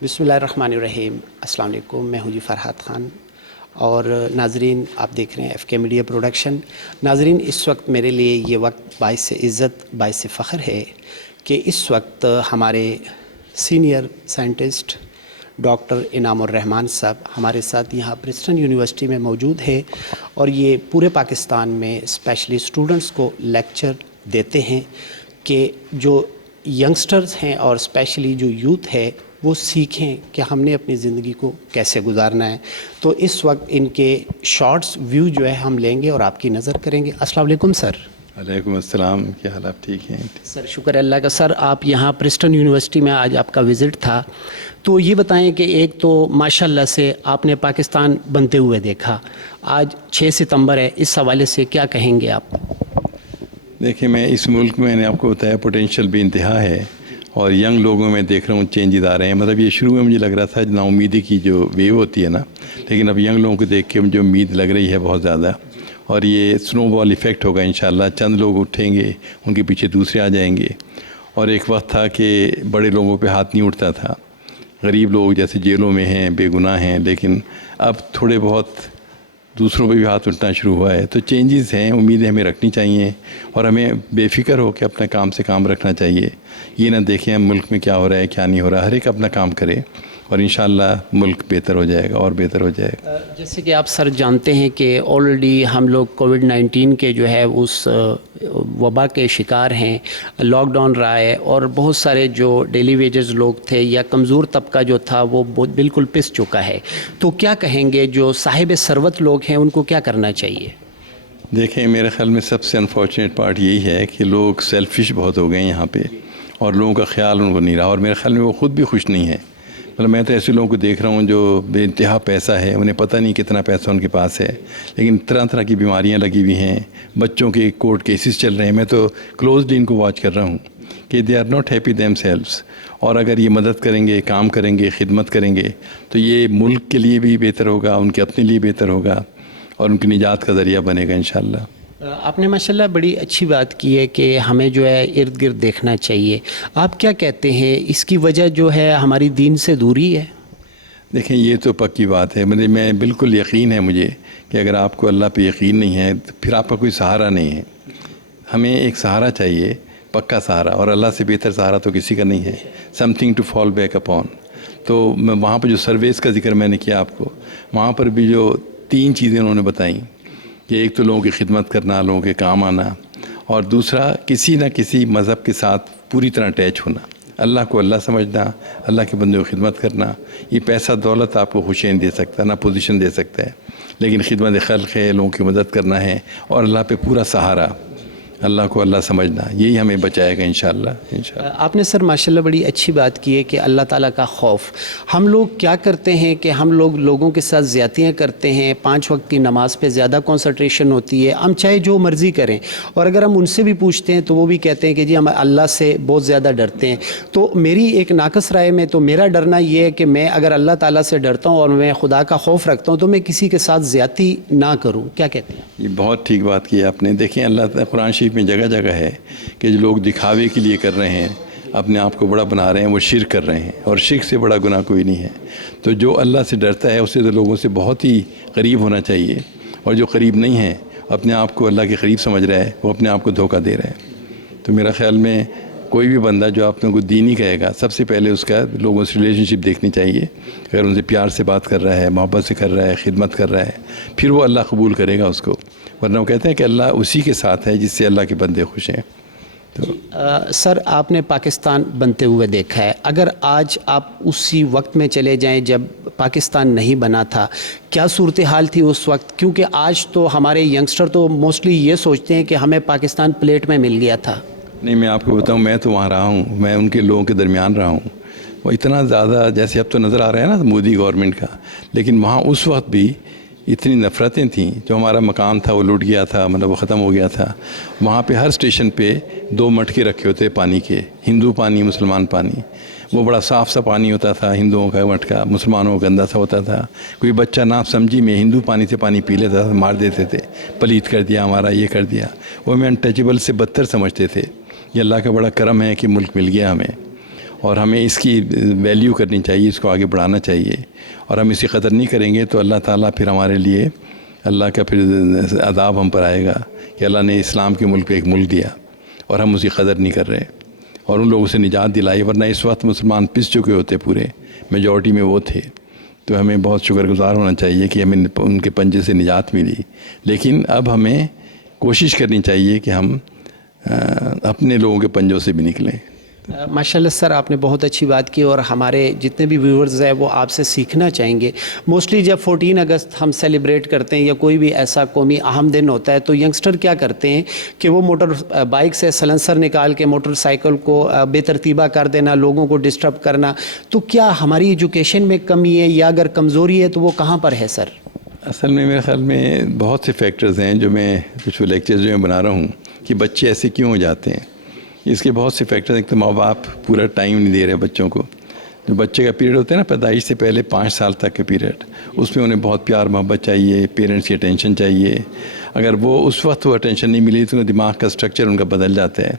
بسم اللہ الرحمن الرحیم۔ السلام علیکم، میں ہوں جی فرحات خان اور ناظرین آپ دیکھ رہے ہیں ایف کے میڈیا پروڈکشن۔ ناظرین اس وقت میرے لیے یہ وقت باعث عزت باعث فخر ہے کہ اس وقت ہمارے سینئر سائنٹسٹ ڈاکٹر انعام الرحمان صاحب ہمارے ساتھ یہاں پرنسٹن یونیورسٹی میں موجود ہے اور یہ پورے پاکستان میں اسپیشلی اسٹوڈنٹس کو لیکچر دیتے ہیں کہ جو ینگسٹرز ہیں اور اسپیشلی جو یوتھ ہے وہ سیکھیں کہ ہم نے اپنی زندگی کو کیسے گزارنا ہے۔ تو اس وقت ان کے شارٹس ویو جو ہے ہم لیں گے اور آپ کی نظر کریں گے۔ السلام علیکم سر۔ وعلیکم السلام، کیا حال آپ ٹھیک ہیں؟ سر شکر اللہ کا۔ سر آپ یہاں پرنسٹن یونیورسٹی میں آج آپ کا وزٹ تھا، تو یہ بتائیں کہ ایک تو ماشاءاللہ سے آپ نے پاکستان بنتے ہوئے دیکھا، آج 6 ستمبر ہے، اس حوالے سے کیا کہیں گے آپ؟ دیکھیں، میں اس ملک میں نے آپ کو بتایا پوٹینشیل بھی انتہا ہے اور ینگ لوگوں میں دیکھ رہا ہوں چینجز آ رہے ہیں۔ مطلب یہ شروع میں مجھے لگ رہا تھا نا امیدی کی جو ویو ہوتی ہے نا، لیکن اب ینگ لوگوں کو دیکھ کے مجھے امید لگ رہی ہے بہت زیادہ، اور یہ سنو بال ایفیکٹ ہوگا انشاءاللہ۔ چند لوگ اٹھیں گے، ان کے پیچھے دوسرے آ جائیں گے، اور ایک وقت تھا کہ بڑے لوگوں پہ ہاتھ نہیں اٹھتا تھا، غریب لوگ جیسے جیلوں میں ہیں، بے گناہ ہیں، لیکن اب تھوڑے بہت دوسروں پہ بھی ہاتھ اٹھنا شروع ہوا ہے۔ تو چینجز ہیں، امیدیں ہمیں رکھنی چاہیے اور ہمیں بے فکر ہو کے اپنا کام سے کام رکھنا چاہیے۔ یہ نہ دیکھیں ہم ملک میں کیا ہو رہا ہے کیا نہیں ہو رہا، ہر ایک اپنا کام کرے اور انشاءاللہ ملک بہتر ہو جائے گا اور بہتر ہو جائے گا۔ جیسے کہ آپ سر جانتے ہیں کہ آلریڈی ہم لوگ کووڈ-19 کے جو ہے اس وبا کے شکار ہیں، لاک ڈاؤن رہا ہے اور بہت سارے جو ڈیلی ویجز لوگ تھے یا کمزور طبقہ جو تھا وہ بالکل پس چکا ہے۔ تو کیا کہیں گے جو صاحب ثروت لوگ ہیں ان کو کیا کرنا چاہیے؟ دیکھیں، میرے خیال میں سب سے انفارچونیٹ پارٹ یہی ہے کہ لوگ سیلفش بہت ہو گئے ہیں یہاں پہ، اور لوگوں کا خیال ان کو نہیں رہا، اور میرے خیال میں وہ خود بھی خوش نہیں ہیں۔ مطلب میں تو ایسے لوگوں کو دیکھ رہا ہوں جو بے انتہا پیسہ ہے، انہیں پتہ نہیں کتنا پیسہ ان کے پاس ہے، لیکن طرح طرح کی بیماریاں لگی ہوئی ہیں، بچوں کے کورٹ کیسز چل رہے ہیں۔ میں تو کلوزلی ان کو واچ کر رہا ہوں کہ they are not happy themselves, اور اگر یہ مدد کریں گے، کام کریں گے، خدمت کریں گے تو یہ ملک کے لیے بھی بہتر ہوگا، ان کے اپنے لیے بہتر ہوگا، اور ان کی نجات کا ذریعہ بنے گا انشاءاللہ۔ آپ نے ماشاءاللہ بڑی اچھی بات کی ہے کہ ہمیں جو ہے ارد گرد دیکھنا چاہیے۔ آپ کیا کہتے ہیں اس کی وجہ جو ہے ہماری دین سے دوری ہے؟ دیکھیں، یہ تو پکی بات ہے، میں بالکل یقین ہے مجھے کہ اگر آپ کو اللہ پہ یقین نہیں ہے تو پھر آپ کا کوئی سہارا نہیں ہے۔ ہمیں ایک سہارا چاہیے، پکا سہارا، اور اللہ سے بہتر سہارا تو کسی کا نہیں ہے۔ Something to fall back upon. تو میں وہاں پہ جو سرویز کا ذکر میں نے کیا آپ کو، وہاں پر بھی جو 3 چیزیں انہوں نے بتائیں کہ ایک تو لوگوں کی خدمت کرنا، لوگوں کے کام آنا، اور دوسرا کسی نہ کسی مذہب کے ساتھ پوری طرح اٹیچ ہونا، اللہ کو اللہ سمجھنا، اللہ کے بندے کو خدمت کرنا۔ یہ پیسہ دولت آپ کو خوشی نہیں دے سکتا، نہ پوزیشن دے سکتا ہے، لیکن خدمت خلق ہے، لوگوں کی مدد کرنا ہے، اور اللہ پہ پورا سہارا، اللہ کو اللہ سمجھنا، یہی ہمیں بچائے گا انشاءاللہ۔ آپ نے سر ماشاءاللہ بڑی اچھی بات کی ہے کہ اللہ تعالیٰ کا خوف۔ ہم لوگ کیا کرتے ہیں کہ ہم لوگوں کے ساتھ زیادتیاں کرتے ہیں، 5 وقت کی نماز پہ زیادہ کنسنٹریشن ہوتی ہے، ہم چاہے جو مرضی کریں، اور اگر ہم ان سے بھی پوچھتے ہیں تو وہ بھی کہتے ہیں کہ جی ہم اللہ سے بہت زیادہ ڈرتے ہیں۔ تو میری ایک ناقص رائے میں تو میرا ڈرنا یہ ہے کہ میں اگر اللہ تعالیٰ سے ڈرتا ہوں اور میں خدا کا خوف رکھتا ہوں تو میں کسی کے ساتھ زیادتی نہ کروں۔ کیا کہتے ہیں؟ یہ بہت ٹھیک بات کی آپ نے۔ دیکھیں، اللہ قرآن شریف میں جگہ جگہ ہے کہ جو لوگ دکھاوے کے لیے کر رہے ہیں، اپنے آپ کو بڑا بنا رہے ہیں، وہ شرک کر رہے ہیں، اور شرک سے بڑا گناہ کوئی نہیں ہے۔ تو جو اللہ سے ڈرتا ہے اسے تو لوگوں سے بہت ہی قریب ہونا چاہیے، اور جو قریب نہیں ہے، اپنے آپ کو اللہ کے قریب سمجھ رہا ہے، وہ اپنے آپ کو دھوکہ دے رہا ہے۔ تو میرا خیال میں کوئی بھی بندہ جو اپنے کو دینی کہے گا، سب سے پہلے اس کا لوگوں سے ریلیشن شپ دیکھنی چاہیے۔ اگر ان سے پیار سے بات کر رہا ہے، محبت سے کر رہا ہے، خدمت کر رہا ہے، پھر وہ اللہ قبول کرے گا اس کو، ورنہ وہ کہتے ہیں کہ اللہ اسی کے ساتھ ہے جس سے اللہ کے بندے خوش ہیں۔ سر آپ نے پاکستان بنتے ہوئے دیکھا ہے، اگر آج آپ اسی وقت میں چلے جائیں جب پاکستان نہیں بنا تھا، کیا صورتحال تھی اس وقت؟ کیونکہ آج تو ہمارے ینگسٹر تو موسٹلی یہ سوچتے ہیں کہ ہمیں پاکستان پلیٹ میں مل گیا تھا۔ نہیں، میں آپ کو بتاؤں، میں تو وہاں رہا ہوں، میں ان کے لوگوں کے درمیان رہا ہوں۔ وہ اتنا زیادہ جیسے اب تو نظر آ رہا ہے نا مودی گورنمنٹ کا، لیکن وہاں اس وقت بھی اتنی نفرتیں تھیں۔ جو ہمارا مکان تھا وہ لٹ گیا تھا، مطلب وہ ختم ہو گیا تھا۔ وہاں پہ ہر اسٹیشن پہ 2 مٹکے رکھے ہوتے پانی کے، ہندو پانی، مسلمان پانی۔ وہ بڑا صاف سا پانی ہوتا تھا، ہندوؤں کا مٹکا، مسلمانوں کا گندا سا ہوتا تھا۔ کوئی بچہ ناپ سمجھی میں ہندو پانی سے پانی پی لیتا تھا، مار دیتے تھے، پلیت کر دیا ہمارا، یہ کر دیا۔ وہ ہمیں انٹچیبل سے بدتر سمجھتے تھے۔ یہ اللہ کا بڑا کرم ہے کہ ملک مل گیا ہمیں، اور ہمیں اس کی ویلیو کرنی چاہیے، اس کو آگے بڑھانا چاہیے، اور ہم اس کی قدر نہیں کریں گے تو اللہ تعالیٰ پھر ہمارے لیے اللہ کا پھر عذاب ہم پر آئے گا کہ اللہ نے اسلام کے ملک پہ ایک ملک دیا اور ہم اس کی قدر نہیں کر رہے اور ان لوگوں سے نجات دلائی، ورنہ اس وقت مسلمان پس چکے ہوتے پورے، میجورٹی میں وہ تھے۔ تو ہمیں بہت شکر گزار ہونا چاہیے کہ ہمیں ان کے پنجے سے نجات ملی، لیکن اب ہمیں کوشش کرنی چاہیے کہ ہم اپنے لوگوں کے پنجوں سے بھی نکلیں۔ ماشاءاللہ سر، آپ نے بہت اچھی بات کی، اور ہمارے جتنے بھی ویورز ہیں وہ آپ سے سیکھنا چاہیں گے۔ موسٹلی جب 14 اگست ہم سیلیبریٹ کرتے ہیں یا کوئی بھی ایسا قومی اہم دن ہوتا ہے تو ینگسٹر کیا کرتے ہیں کہ وہ موٹر بائک سے سلنسر نکال کے موٹر سائیکل کو بے ترتیبہ کر دینا، لوگوں کو ڈسٹرب کرنا۔ تو کیا ہماری ایجوکیشن میں کمی ہے، یا اگر کمزوری ہے تو وہ کہاں پر ہے سر؟ اصل میں میرے خیال میں بہت سے فیکٹرز ہیں جو میں کچھ لیکچرز جو میں بنا رہا ہوں کہ بچے ایسے کیوں ہو جاتے ہیں۔ اس کے بہت سے فیکٹرز، ایک تو ماں باپ پورا ٹائم نہیں دے رہے بچوں کو۔ جو بچے کا پیریڈ ہوتا ہے نا، پیدائش سے پہلے 5 سال تک کے پیریڈ، اس میں انہیں بہت پیار محبت چاہیے، پیرنٹس کی اٹینشن چاہیے۔ اگر وہ اس وقت وہ اٹینشن نہیں ملی تو دماغ کا اسٹرکچر ان کا بدل جاتا ہے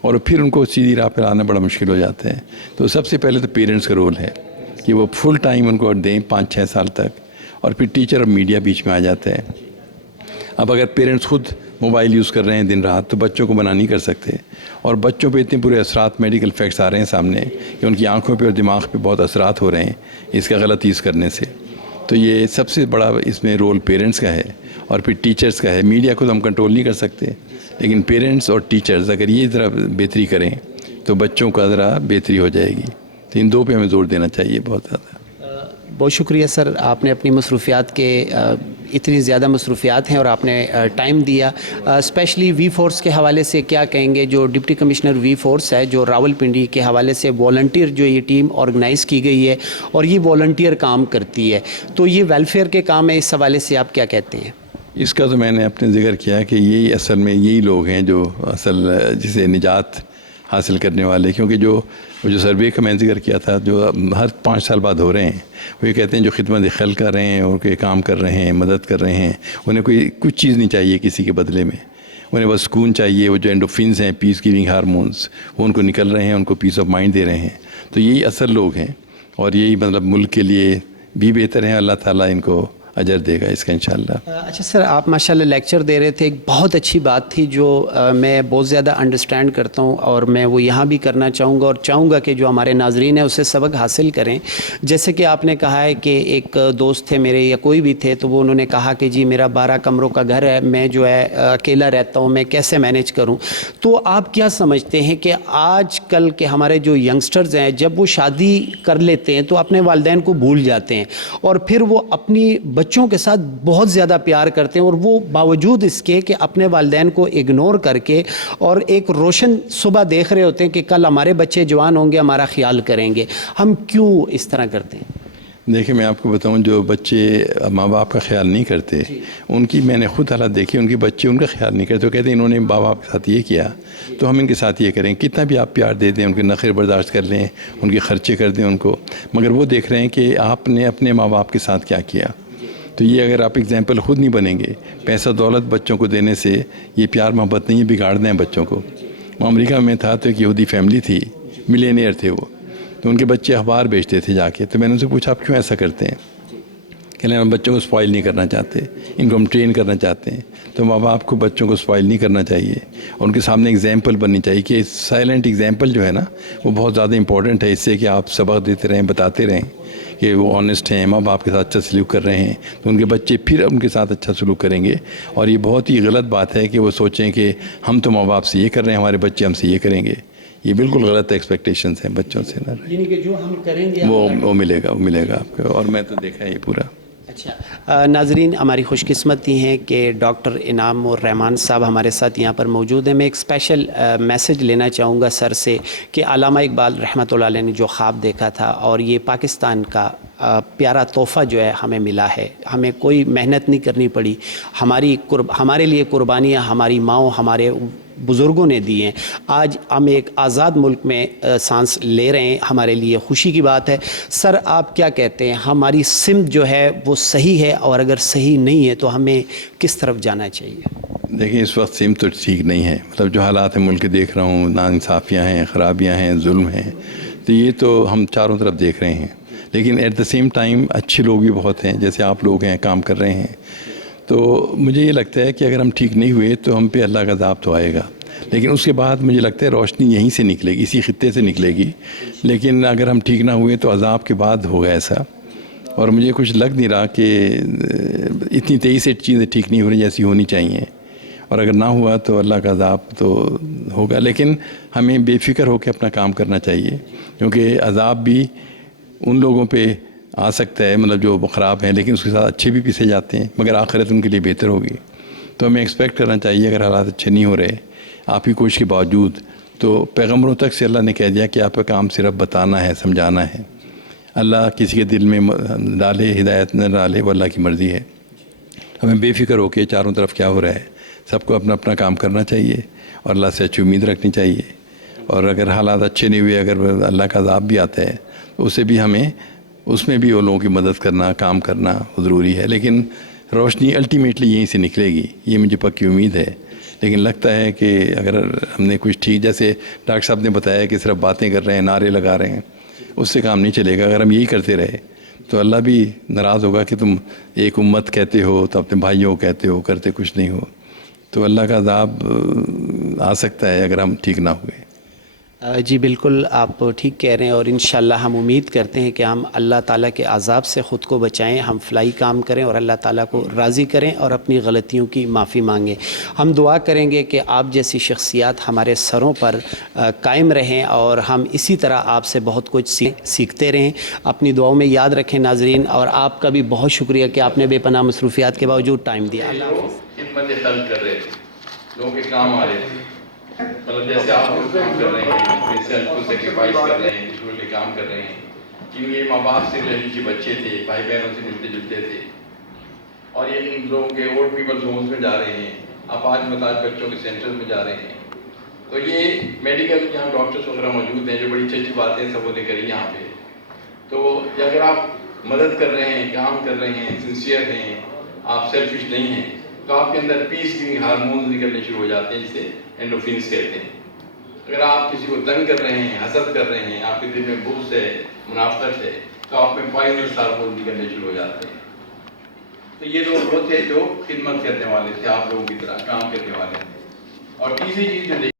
اور پھر ان کو سیدھی راہ پہ لانا بڑا مشکل ہو جاتا ہے۔ تو سب سے پہلے تو پیرنٹس کا رول ہے کہ وہ فل ٹائم ان کو دیں 5-6 سال تک، اور پھر ٹیچر اور میڈیا بیچ میں آ جاتا ہے۔ اب اگر پیرنٹس خود موبائل یوز کر رہے ہیں دن رات تو بچوں کو منع نہیں کر سکتے، اور بچوں پہ اتنے برے اثرات، میڈیکل فیکٹس آ رہے ہیں سامنے کہ ان کی آنکھوں پہ اور دماغ پہ بہت اثرات ہو رہے ہیں اس کا غلط یوز کرنے سے۔ تو یہ سب سے بڑا اس میں رول پیرنٹس کا ہے، اور پھر ٹیچرز کا ہے۔ میڈیا کو تو ہم کنٹرول نہیں کر سکتے، لیکن پیرنٹس اور ٹیچرز اگر یہ ذرا بہتری کریں تو بچوں کا ذرا بہتری ہو جائے گی۔ تو ان دو پہ ہمیں زور دینا چاہیے بہت زیادہ۔ بہت شکریہ سر، آپ نے اپنی مصروفیات کے اتنی زیادہ مصروفیات ہیں اور آپ نے ٹائم دیا۔ اسپیشلی وی فورس کے حوالے سے کیا کہیں گے؟ جو ڈپٹی کمشنر وی فورس ہے جو راول پنڈی کے حوالے سے والنٹیئر جو یہ ٹیم آرگنائز کی گئی ہے اور یہ والنٹیئر کام کرتی ہے، تو یہ ویلفیئر کے کام ہے، اس حوالے سے آپ کیا کہتے ہیں؟ اس کا تو میں نے اپنے ذکر کیا کہ یہی اصل میں یہی لوگ ہیں جو اصل جسے نجات حاصل کرنے والے، کیونکہ جو سروے کا میں نے ذکر کیا تھا جو ہر 5 سال بعد ہو رہے ہیں، وہ یہ کہتے ہیں جو خدمت خلق کر رہے ہیں اور کوئی کام کر رہے ہیں، مدد کر رہے ہیں، انہیں کچھ چیز نہیں چاہیے کسی کے بدلے میں، انہیں بس سکون چاہیے۔ وہ جو اینڈوفینز ہیں، پیس گیونگ ہارمونز، وہ ان کو نکل رہے ہیں، ان کو پیس آف مائنڈ دے رہے ہیں۔ تو یہی اصل لوگ ہیں، اور یہی مطلب ملک کے لیے بھی بہتر ہیں۔ اللہ تعالیٰ ان کو اجر دے گا اس کا انشاءاللہ۔ اچھا سر، آپ ماشاءاللہ لیکچر دے رہے تھے، ایک بہت اچھی بات تھی جو میں بہت زیادہ انڈرسٹینڈ کرتا ہوں، اور میں وہ یہاں بھی کرنا چاہوں گا اور چاہوں گا کہ جو ہمارے ناظرین ہیں اسے سبق حاصل کریں۔ جیسے کہ آپ نے کہا ہے کہ ایک دوست تھے میرے یا کوئی بھی تھے، تو وہ انہوں نے کہا کہ جی میرا 12 کمروں کا گھر ہے، میں جو ہے اکیلا رہتا ہوں، میں کیسے مینیج کروں؟ تو آپ کیا سمجھتے ہیں کہ آج کل کے ہمارے جو ینگسٹرز ہیں جب وہ شادی کر لیتے ہیں تو اپنے والدین کو بھول جاتے ہیں، اور پھر وہ اپنی بچوں کے ساتھ بہت زیادہ پیار کرتے ہیں، اور وہ باوجود اس کے کہ اپنے والدین کو اگنور کر کے اور ایک روشن صبح دیکھ رہے ہوتے ہیں کہ کل ہمارے بچے جوان ہوں گے، ہمارا خیال کریں گے، ہم کیوں اس طرح کرتے ہیں؟ دیکھیں میں آپ کو بتاؤں، جو بچے ماں باپ کا خیال نہیں کرتے ان کی میں نے خود حالت دیکھی، ان کے بچے ان کا خیال نہیں کرتے، وہ کہتے ہیں انہوں نے ماں باپ کے ساتھ یہ کیا تو ہم ان کے ساتھ یہ کریں۔ کتنا بھی آپ پیار دے دیں، ان کے نخرے برداشت کر لیں، ان کے خرچے کر دیں ان کو، مگر وہ دیکھ رہے ہیں کہ آپ نے اپنے ماں باپ کے ساتھ کیا کیا۔ تو یہ اگر آپ اگزامپل خود نہیں بنیں گے، پیسہ دولت بچوں کو دینے سے یہ پیار محبت نہیں، یہ بگاڑ دیں بچوں کو۔ وہ امریکہ میں تھا تو ایک یہودی فیملی تھی، ملینئر تھے وہ، تو ان کے بچے اخبار بیچتے تھے جا کے، تو میں نے ان سے پوچھا آپ کیوں ایسا کرتے ہیں؟ کہ ہم بچوں کو سپوائل نہیں کرنا چاہتے، ان کو ہم ٹرین کرنا چاہتے ہیں۔ تو ماں باپ کو بچوں کو سپوائل نہیں کرنا چاہیے، اور ان کے سامنے ایگزامپل بننی چاہیے کہ سائلنٹ ایگزامپل جو ہے نا وہ بہت زیادہ امپورٹنٹ ہے، اس سے کہ آپ سبق دیتے رہیں، بتاتے رہیں کہ وہ آنیسٹ ہیں، ماں باپ کے ساتھ اچھا سلوک کر رہے ہیں، تو ان کے بچے پھر ان کے ساتھ اچھا سلوک کریں گے۔ اور یہ بہت ہی غلط بات ہے کہ وہ سوچیں کہ ہم تو ماں باپ سے یہ کر رہے ہیں، ہمارے بچے ہم سے یہ کریں گے۔ یہ بالکل غلط ایکسپیکٹیشنز ہیں بچوں سے نا، یعنی کہ جو ہم کریں گے وہ ملے گا آپ کو، اور میں تو دیکھا ہے یہ پورا۔ اچھا ناظرین، ہماری خوش قسمتی ہیں کہ ڈاکٹر انعام الرحمان صاحب ہمارے ساتھ یہاں پر موجود ہیں۔ میں ایک اسپیشل میسج لینا چاہوں گا سر سے کہ علامہ اقبال رحمۃ اللہ علیہ نے جو خواب دیکھا تھا، اور یہ پاکستان کا پیارا تحفہ جو ہے ہمیں ملا ہے، ہمیں کوئی محنت نہیں کرنی پڑی، ہمارے لیے قربانیاں ہماری ماؤں، ہمارے بزرگوں نے دی ہیں۔ آج ہم ایک آزاد ملک میں سانس لے رہے ہیں، ہمارے لیے خوشی کی بات ہے۔ سر آپ کیا کہتے ہیں، ہماری سمت جو ہے وہ صحیح ہے، اور اگر صحیح نہیں ہے تو ہمیں کس طرف جانا چاہیے؟ دیکھیں اس وقت سمت تو ٹھیک نہیں ہے، مطلب جو حالات ہیں ملک کے دیکھ رہا ہوں، ناانصافیاں ہیں، خرابیاں ہیں، ظلم ہیں، تو یہ تو ہم چاروں طرف دیکھ رہے ہیں، لیکن ایٹ دا سیم ٹائم اچھے لوگ بھی بہت ہیں، جیسے آپ لوگ ہیں کام کر رہے ہیں. تو مجھے یہ لگتا ہے کہ اگر ہم ٹھیک نہیں ہوئے تو ہم پہ اللہ کا عذاب تو آئے گا، لیکن اس کے بعد مجھے لگتا ہے روشنی یہیں سے نکلے گی، اسی خطے سے نکلے گی. لیکن اگر ہم ٹھیک نہ ہوئے تو عذاب کے بعد ہوگا ایسا. اور مجھے کچھ لگ نہیں رہا کہ اتنی تیزی سے چیزیں ٹھیک نہیں ہو رہی جیسی ہونی چاہیے، اور اگر نہ ہوا تو اللہ کا عذاب تو ہوگا. لیکن ہمیں بے فکر ہو کے اپنا کام کرنا چاہیے، کیونکہ عذاب بھی ان لوگوں پہ آ سکتا ہے مطلب جو خراب ہیں، لیکن اس کے ساتھ اچھے بھی پیچھے جاتے ہیں، مگر آخرت ان کے لیے بہتر ہوگی. تو ہمیں ایکسپیکٹ کرنا چاہیے اگر حالات اچھے نہیں ہو رہے آپ کی کوشش کے باوجود، تو پیغمبروں تک سے اللہ نے کہہ دیا کہ آپ کا کام صرف بتانا ہے، سمجھانا ہے. اللہ کسی کے دل میں ڈالے ہدایت نہ ڈالے، وہ اللہ کی مرضی ہے. ہمیں بے فکر ہو کے چاروں طرف کیا ہو رہا ہے سب کو اپنا اپنا کام کرنا چاہیے اور اللہ سے اچھی امید رکھنی چاہیے. اور اگر حالات اچھے نہیں ہوئے، اگر اللہ کا عذاب بھی آتا ہے تو اسے بھی ہمیں اس میں بھی وہ لوگوں کی مدد کرنا، کام کرنا ضروری ہے. لیکن روشنی الٹیمیٹلی یہیں سے نکلے گی، یہ مجھے پکی امید ہے. لیکن لگتا ہے کہ اگر ہم نے کچھ ٹھیک، جیسے ڈاکٹر صاحب نے بتایا کہ صرف باتیں کر رہے ہیں، نعرے لگا رہے ہیں، اس سے کام نہیں چلے گا. اگر ہم یہی کرتے رہے تو اللہ بھی ناراض ہوگا کہ تم ایک امت کہتے ہو تو اپنے بھائیوں کو کہتے ہو، کرتے کچھ نہیں ہو. تو اللہ کا عذاب آ سکتا ہے اگر ہم ٹھیک نہ ہوئے. جی بالکل آپ ٹھیک کہہ رہے ہیں، اور انشاءاللہ ہم امید کرتے ہیں کہ ہم اللہ تعالیٰ کے عذاب سے خود کو بچائیں، ہم فلاحی کام کریں اور اللہ تعالیٰ کو راضی کریں اور اپنی غلطیوں کی معافی مانگیں. ہم دعا کریں گے کہ آپ جیسی شخصیات ہمارے سروں پر قائم رہیں اور ہم اسی طرح آپ سے بہت کچھ سیکھتے رہیں. اپنی دعاؤں میں یاد رکھیں ناظرین، اور آپ کا بھی بہت شکریہ کہ آپ نے بے پناہ مصروفیات کے باوجود ٹائم دیا. اللہ حافظ. خدمت خلق کر رہے تھے، لوگوں کے کام آ رہے تھے. مطلب جیسے آپ لوگ کام کر رہے ہیں، اپنے سیلف کو سیکریفائز کر رہے ہیں، دوسروں کے کام کر رہے ہیں. کیونکہ یہ ماں باپ سے ریلیشنشپ اچھے تھے، بھائی بہنوں سے ملتے جلتے تھے، اور یہ ان لوگوں کے اولڈ پیپلز ہومز میں جا رہے ہیں، اپاہج محتاج بچوں کے سینٹرز میں جا رہے ہیں. تو یہ میڈیکل یہاں ڈاکٹرس وغیرہ موجود ہیں جو بڑی اچھی اچھی باتیں سب نے کری یہاں پہ. تو اگر آپ مدد کر رہے ہیں، کام کر رہے ہیں، سنسیئر ہیں، آپ سیلفش نہیں ہیں، تو آپ کے اندر پیس گیونگ ہارمونز نکلنے شروع ہو جاتے ہیں، جسے اینڈوفینس کہتے ہیں. اگر آپ کسی کو تنگ کر رہے ہیں، حسد کر رہے ہیں، آپ کے دل میں بغض ہے، منافقت ہے، تو آپ میں پوائزنس ہارمونز نکلنے شروع ہو جاتے ہیں. تو یہ لوگ وہ تھے جو خدمت کرنے والے تھے، آپ لوگوں کی طرح کام کرنے والے تھے. اور تیسری چیز جو